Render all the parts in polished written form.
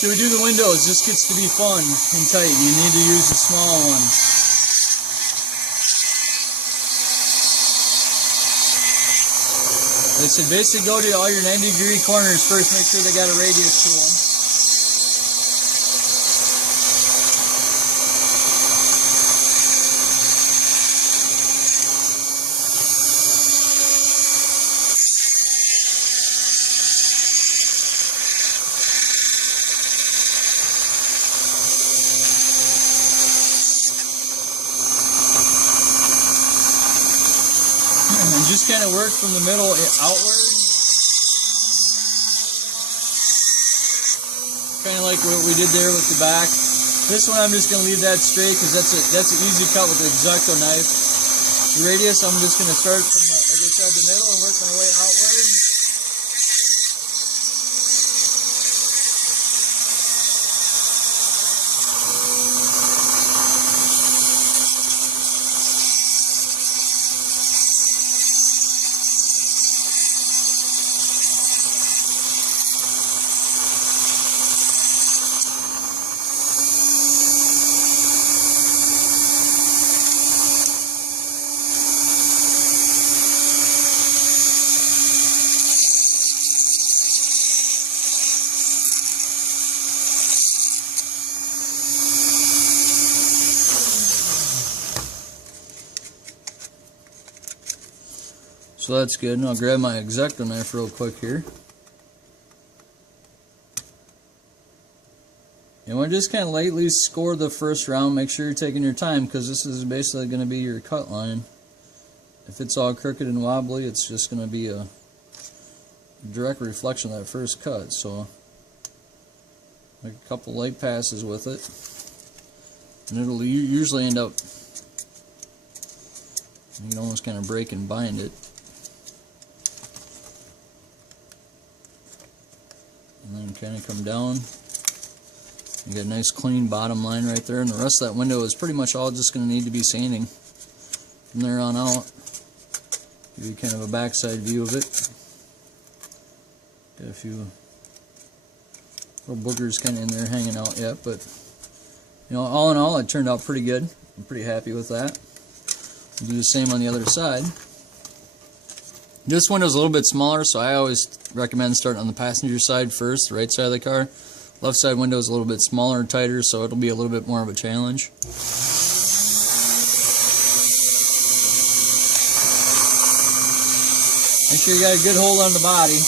So we do the windows, this gets to be fun and tight. You need to use the small one. They said basically go to all your 90-degree corners first, make sure they got a radius to them. And just kind of work from the middle outward. Kind of like what we did there with the back. This one I'm just going to leave that straight because that's an easy cut with the X-Acto knife. The radius I'm just going to start from, like I said, the middle and work my way outward. So that's good, and I'll grab my X-Acto knife real quick here. And we'll just kind of lightly score the first round. Make sure you're taking your time because this is basically going to be your cut line. If it's all crooked and wobbly, it's just going to be a direct reflection of that first cut. So make a couple light passes with it, and it'll usually end up, you can almost kind of break and bind it. And then kind of come down. You get a nice clean bottom line right there, and the rest of that window is pretty much all just going to need to be sanding from there on out. Give you kind of a backside view of it. Got a few little boogers kind of in there hanging out yet, but you know, all in all, it turned out pretty good. I'm pretty happy with that. We'll do the same on the other side. This window's a little bit smaller, so I always recommend starting on the passenger side first, the right side of the car. Left side window is a little bit smaller and tighter, so it'll be a little bit more of a challenge. Make sure you got a good hold on the body.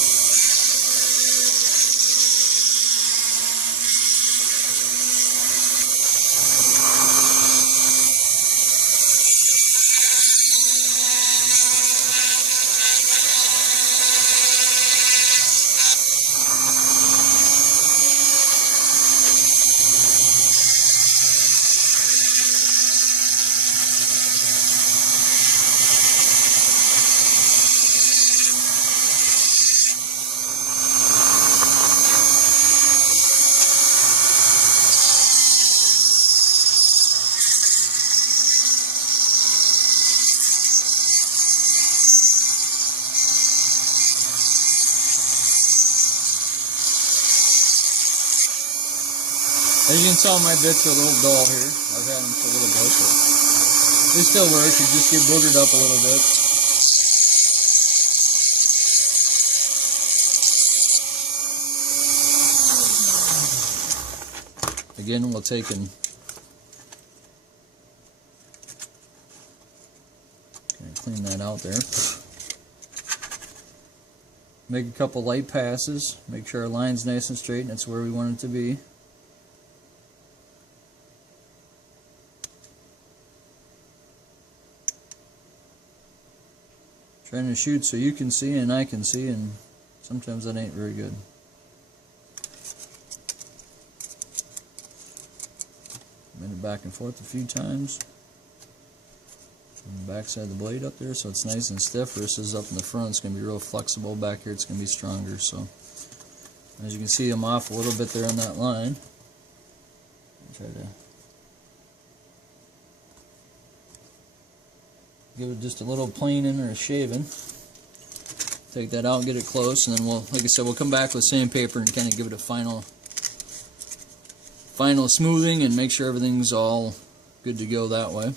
As you can tell, my bits are a little dull here. I've had them for a little bit, but they still work. You just get boogered up a little bit. Again, we'll take and kind of clean that out there. Make a couple light passes. Make sure our line's nice and straight, and that's where we want it to be. Trying to shoot so you can see and I can see, and sometimes that ain't very good. Bend it back and forth a few times. And the back side of the blade up there so it's nice and stiff, versus up in the front it's going to be real flexible. Back here it's going to be stronger. So as you can see, I'm off a little bit there on that line. Try to give it just a little planing or a shaving. Take that out and get it close, and then we'll, like I said, we'll come back with sandpaper and kind of give it a final final smoothing and make sure everything's all good to go that way.